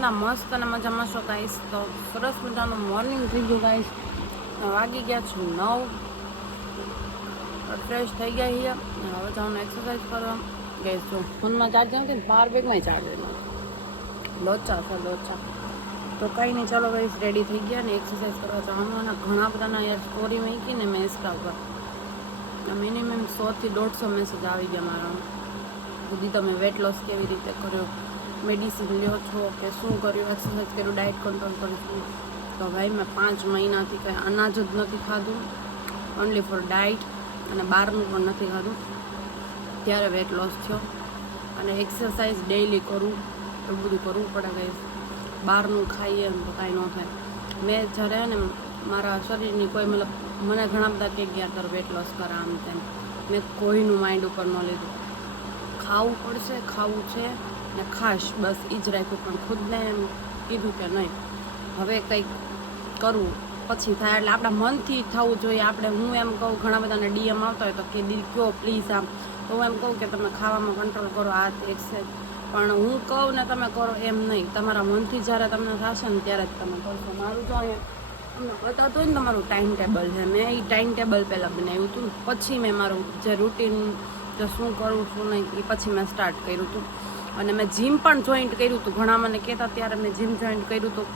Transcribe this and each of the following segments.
બધાના મસ્ત અને મજામાં છો ગાઈસ. તો સરસ મજાનું મોર્નિંગ થઈ ગયું ગાઈસ. વાગી ગયા છું 9. ફ્રેશ થઈ ગયા છીએ. હવે જવાનું એક્સરસાઇઝ કરવા ગઈશ. જો ફોનમાં ચાર્જર નથી ને પાવર બેગમાં ચાર્જર લોચા છે લોચા. તો કંઈ નહીં, ચાલો ગાઈસ રેડી થઈ ગયા ને એક્સરસાઇઝ કરવા જવાનું. અને ઘણા બધાના યાર સ્ટોરી મૂકીને મેં ઇન્સ્ટા પર મિનિમમ 100 થી 150 મેસેજ આવી ગયા મારા. સુધી તમે વેટ લોસ કેવી રીતે કર્યો, મેડિસિન લ્યો છો કે શું કર્યું, એક્સરસાઇઝ કર્યું, ડાયટ કંટ્રોલ કરીશું. તો ભાઈ મેં 5 મહિનાથી કંઈ અનાજ જ નથી ખાધું, ઓનલી ફોર ડાયટ, અને બહારનું પણ નથી ખાધું. ત્યારે વેટ લોસ થયો. અને એક્સરસાઇઝ ડેઈલી કરું, એવું બધું કરવું પડે ગાઈસ. બહારનું ખાઈએ એમ તો કાંઈ ન થાય. મેં જ્યારે ને મારા શરીરની કોઈ મતલબ મને ઘણા બધા કે ગયા તાર વેટ લોસ કરા આમ તેમ, મેં કોઈનું માઇન્ડ ઉપર ન લીધું. ખાવું પડશે, ખાવું છે ને ખાશ, બસ એ જ રાખ્યું. પણ ખુદને એમ કીધું કે નહીં, હવે કંઈક કરવું પછી થાય. એટલે આપણા મનથી થવું જોઈએ. આપણે હું એમ કહું, ઘણા બધાને ડીએમ આવતા હોય તો કે દિલ કયો પ્લીઝ આમ, તો હું એમ કહું કે તમે ખાવામાં કંટ્રોલ કરો, આ એક્સરસાઇઝ. પણ હું કહું ને તમે કરો એમ નહીં. તમારા મનથી જ્યારે તમને થશે ને ત્યારે જ તમે કરશો. મારું તો અહીંયા તમને બતાવતું હોય ને તમારું ટાઈમ ટેબલ છે. મેં એ ટાઈમ ટેબલ પહેલાં બનાવ્યું હતું, પછી મેં મારું જે રૂટીન જે શું કરું શું નહીં એ પછી મેં સ્ટાર્ટ કર્યું હતું. અને મેં જીમ પણ જોઈન્ટ કર્યું હતું. ઘણા મને કહેતા ત્યારે મેં જીમ જોઈન્ટ કર્યું હતું,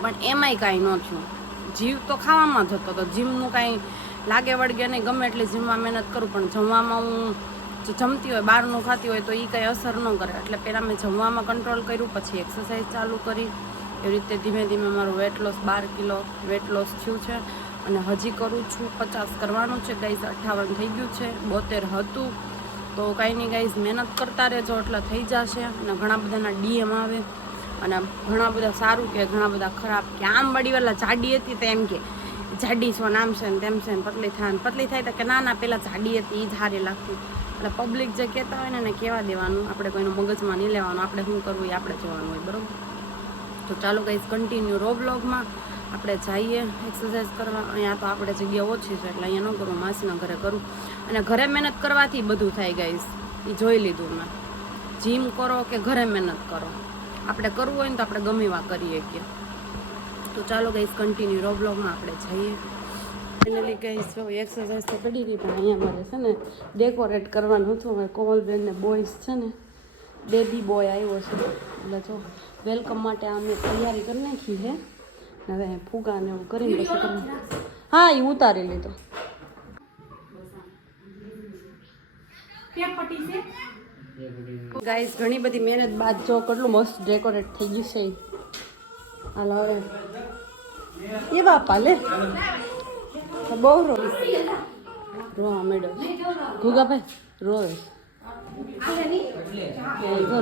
પણ એમાંય કાંઈ ન થયું. જીવ તો ખાવામાં જ હતો, તો જીમનું કાંઈ લાગે વળગે નહીં. ગમે એટલી જીમમાં મહેનત કરું, પણ જમવામાં હું જે જમતી હોય, બહારનું ખાતી હોય તો એ કંઈ અસર ન કરે. એટલે પહેલાં મેં જમવામાં કંટ્રોલ કર્યું, પછી એક્સરસાઇઝ ચાલુ કરી. એવી રીતે ધીમે ધીમે મારું weight loss 12 kilo weight loss થયું છે. અને હજી કરું છું. 50 કરવાનું છે ગાઈઝ. 58 થઈ ગયું છે, 72 હતું. તો કાંઈ નહીં ગાઈઝ, મહેનત કરતા રહેજો એટલે થઈ જશે. અને ઘણા બધાના ડીએમ આવે, અને ઘણા બધા સારું કે ઘણા બધા ખરાબ કે આમ વળી વાલા જાડી હતી તો એમ કે જાડી છો નામ છે ને તેમ છે ને, પતલી થાય ને પતલી થાય તો કે ના ના પહેલાં જાડી હતી એ જ સારી લાગતી. એટલે પબ્લિક જે કહેતા હોય ને એને કહેવા દેવાનું. આપણે કોઈનું મગજમાં નહીં લેવાનું. આપણે શું કરવું એ આપણે જોવાનું હોય, બરાબર. તો ચાલો ગાઈઝ, કન્ટિન્યુ રો બ્લોગમાં આપણે જઈએ એક્સરસાઇઝ કરવા. અહીંયા તો આપણે જગ્યા ઓછી છે એટલે અહીંયા ન કરું, માસીના ઘરે કરું. અને ઘરે મહેનત કરવાથી બધું થાય ગાઈઝ, એ જોઈ લીધું મેં. જીમ કરો કે ઘરે મહેનત કરો, આપણે કરવું હોય ને તો આપણે ગમે એવા કરીએ કે. તો ચાલો ગાઈઝ, કન્ટિન્યુ રો બ્લોગમાં આપણે જઈએ. ફાઇનલી ગાઈઝ જો એક્સરસાઇઝ તો કરી હતી, પણ અહીંયા મારે છે ને ડેકોરેટ કરવાનું હતું. હવે કોમલબેન ને બોયઝ છે ને, બેબી બોય આવ્યો છે એટલે જો વેલકમ માટે અમે તૈયારી કરી નાખી છે. હવે ફુગા ને એવું કરીને પછી કરવું. હા, એ ઉતારી લીધો. ગાઈઝ ઘણી બધી મહેનત બાદ જો કેટલું મસ્ત ડેકોરેટ થઈ ગયું છે. હાલ હવે એ બાપા લે બહુ રો મેડમ ગુગાભાઈ રોવે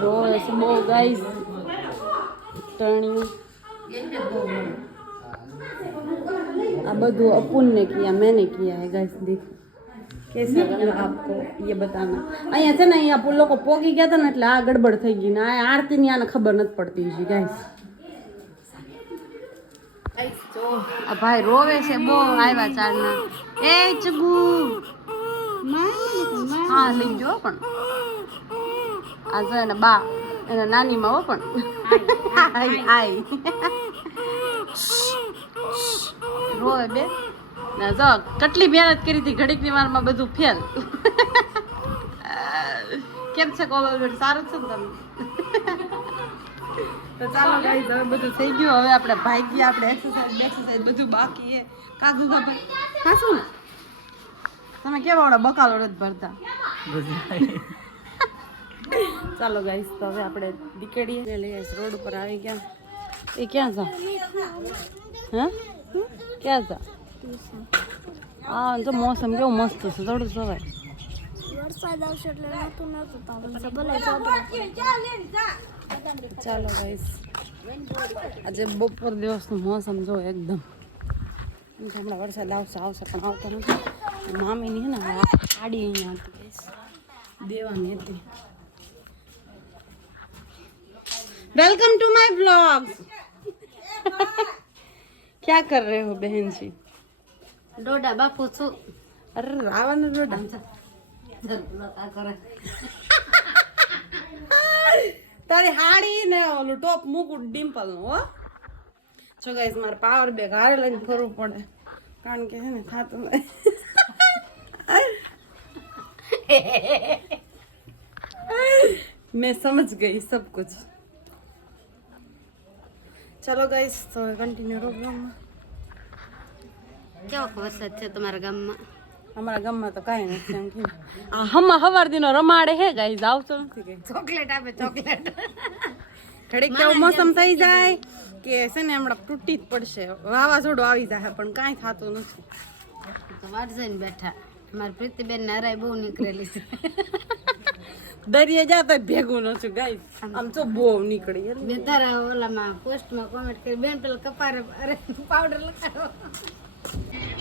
રોવે છે બહુ ગાઈઝ. ટર્નિંગ આ બધું અपुન ને કિયા, मैंने किया है गाइस. देखो कैसा लगा आपको ये बताना. અહીંયા છે ને અહીંયા લોકો પોગી ગયા હતા ને એટલે આ ગડબડ થઈ ગઈ ને આ આરતી ની આને ખબર નથી પડતી છે ગાઈસ. જો આ ભાઈ રોવે છે બહુ. આવ્યા ચારના એ ચગુ હા લઈ જો. પણ આ જો એને બા એના નાની માં હો. પણ આઈ રોવે બે ના. જો કેટલી મહેનત કરી હતી, ઘડીક ની વારમાં બધું ફેલ. કેમ છે કોમલબેન, સારું છે ને તમે? તો ચાલો ગાઈઝ, હવે બધું થઈ ગયું. હવે આપણે ભાગીએ. આપણે એક્સરસાઇઝ બધું બાકી છે. કાજુ ભાઈ ખાશું ને તમે કેવા વડે બકાલો નથી ભરતા. ચાલો ગાઈઝ, તો હવે આપણે નીકળીએ. લઈ રોડ ઉપર આવી ગયા. એ ક્યાં જા? હા ક્યાં જા? હા જો મોસમ કેવું મસ્ત છે, થોડું સવાય. વરસાદ આવશે એટલે નતું ચાલો ગાઈસ, આજે બપોર દિવસનું મોસમ જો એકદમ. હમણાં વરસાદ આવશે પણ આવતો નથી. મામીની છે ને ગાડી અહીંયા હતી ગાઈસ, દેવાની હતી. Welcome to my blogs. क्या कर रहे हो बहन जी? ડોડા બાપુ છું. અરે રાવણ ડોડા તારી હાડી ને ઓલું ટોપ મૂકું ડિમ્પલ નું હો. જો ગાઈસ મારે પાવર બેગ હારે લઈને ફરવું પડે કારણ કે હે ને થાતું નહીં. मैं समझ गई सब कुछ. चलो गाइस तो कंटिन्यू प्रोग्राम में. કેવો વરસાદ છે તમારા ગામમાં? અમારા ગામમાં તો કાંઈ નથી એમ કે આ હમા હવાર દિનો રમાડે હે ગાઈસ આવતો નથી કઈ. ચોકલેટ આપે ચોકલેટ. ઘડીક તો મોસમ થઈ જાય કે છે ને હમણાં તૂટી જ પડશે વાવાઝોડું આવી જાય પણ કાંઈ થતું નથી. તો વાટ જઈને બેઠા મારી પ્રીતિબેન ને હરાય બહુ નીકળેલી છે. દરિયે જા તો ભેગું નતું ગાઈસ આમ તો બહુ નીકળી બે તારા ઓલામાં પોસ્ટમાં કોમેન્ટ કરી બેન પેલા કપારે અરે પાવડર લગાડો.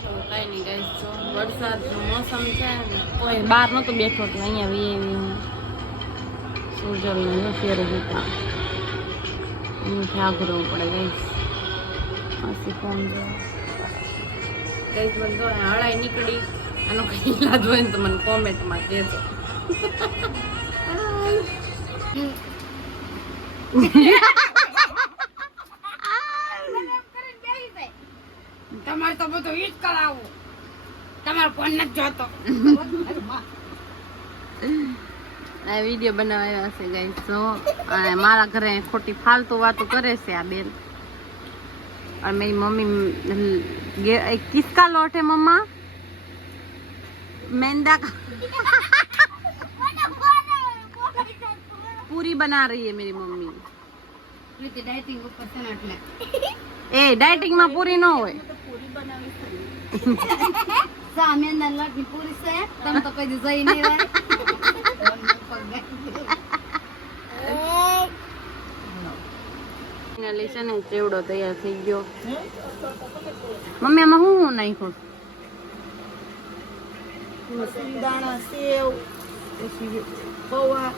તો કાંઈ નહીં ગાઈસ જો વરસાદનું મોસમ છે ને કોઈ બહાર નહોતો બેઠો એટલે અહીંયા વી સુજલને ફેર જતા અહીંથી આઘરવું પડે ગાઈસ. હસી ફોન જો ગાઈસ મને જો હળાઈ નીકળી આનો કંઈ ઈલાજ હોય ને તો મને કોમેન્ટમાં કહેજો. તમારે તો બધું ઈ જ કરાવું. તમારો ફોન નથી જોતો. આ વિડીયો બનાવ્યા હશે ગાઈસ જો અને મારા ઘરે ખોટી ફાલતુ વાતો કરે છે આ બેન. और मेरी मम्मी किसका लौट है मम्मा? मैदा का पूरी बना रही है मेरी मम्मी. પ્રીતિ ડાયટિંગ ઉપર છે ને એટલે ए डाइटिंग में पूरी न होए સામે ના લોટની પૂરી છે તમે તો કોઈ દી જઈ નહીં હોય. ફાઇનલી છે ને ચેવડો તૈયાર થઈ ગયો. મમ્મી આમાં હું નાખ્યું? દાણા સેવ પછી પૌવા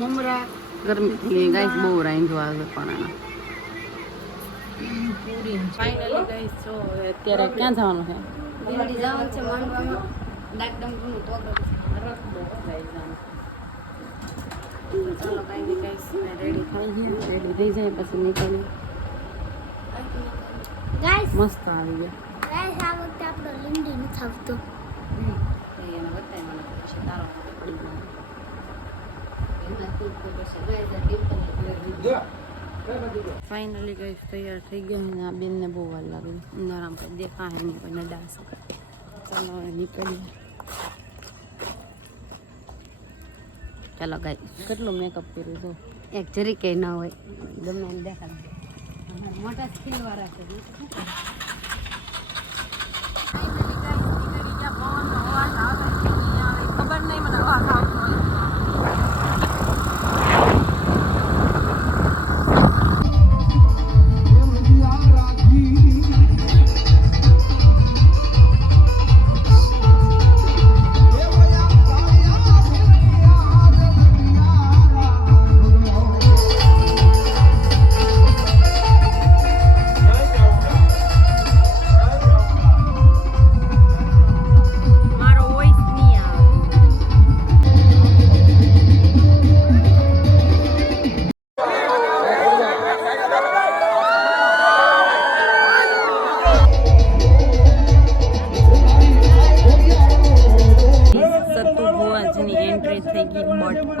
મમરા ગરમી થઈ ગઈ ગાઈસ બહુ રાંધવા આવે પણ ફાઇનલી ગાઈસ જો અત્યારે ક્યાં જવાનું છે? દિલ્હી જવાનું છે માંડવામાં ડાકડમનું પ્રોગ્રામ. ચાલો કાંઈ નહીં ગાઈસ રેડી થઈ ગયા રેડી થઈ જાય પછી નીકળી ગાઈસ મસ્ત આવી ગયા. ગાઈસ આ વખતે આપણો લીંડી નથી આવતો. એને બતાવી મને પછી તારો પડી ફાઇનલી ગાઈસ તૈયાર થઈ ગયા અને આ બેનને બહુ વાર લાગી અંદર આમ કંઈ દેખાય નહીં કોઈને ડાસ. ચાલો હવે નીકળીએ. ચાલો ગાઈસ કેટલું મેકઅપ કર્યું તો એક જરીકે ન હોય ગમે એમ દેખાડ મોટા સ્કીલ વાળા છે. ખબર નહીં મને અવાજ આવતો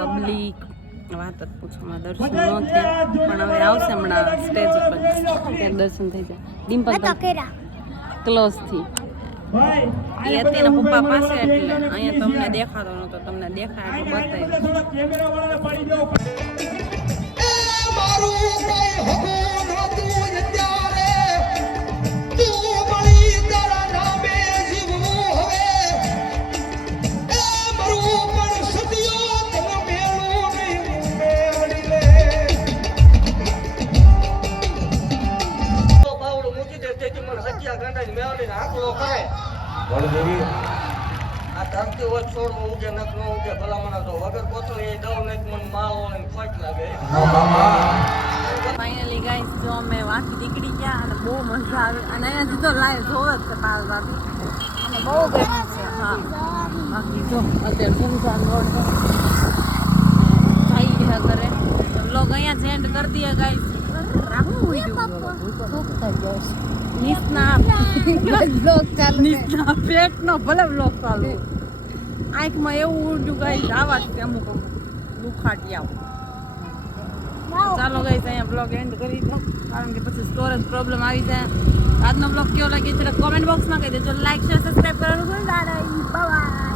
પબ્લિક વાત જ પૂછવામાં દર્શન ન થયા પણ હવે આવશે હમણાં સ્ટેજ ઉપર ત્યારે દર્શન થઈ જાય. ડિમ્પલ ક્લોઝ થી એ અત્યારના પપ્પા પાસે એટલે અહીંયા તમને દેખાતો નતો તમને દેખાય એટલે બતાવ્યું. આ ધરતી હોય છોડમાં ઉગે નક ન ઉગે ભલામણા તો વગર કોથળી દઉં નહીં મને માવો ને ખોટ લાગે. ફાઇનલી ગાઈસ જો અમે વાંથી નીકળી ગયા અને બહુ મજા આવી અને અહીંયાથી તો લાઈવ જોવે જ છે પાલવાથી અને બહુ ગમ્યું છે. હા બાકી જો અત્યારે સુનસાન રોડ છે જઈ ગયા કરે તમને બ્લોગ અહીંયા જ એન્ડ કરી દઈએ ગાઈસ. નિસ્ના પેટનો ભલે બ્લોગ ચાલુ. આંખમાં એવું ઉડ્યું ગાઈસ, આવા જ અમુક દુખાટિયા. ચાલો ગાઈસ અહીંયા બ્લોગ એન્ડ કરી દો, કારણ કે પછી સ્ટોરેજ પ્રોબ્લેમ આવી જાય. આજનો બ્લોગ કેવો લાગે છે કોમેન્ટ બોક્સમાં કહી દેજો. લાઈક શેર સબસ્ક્રાઇબ કરવાનું ભૂલતા નહીં. બાય.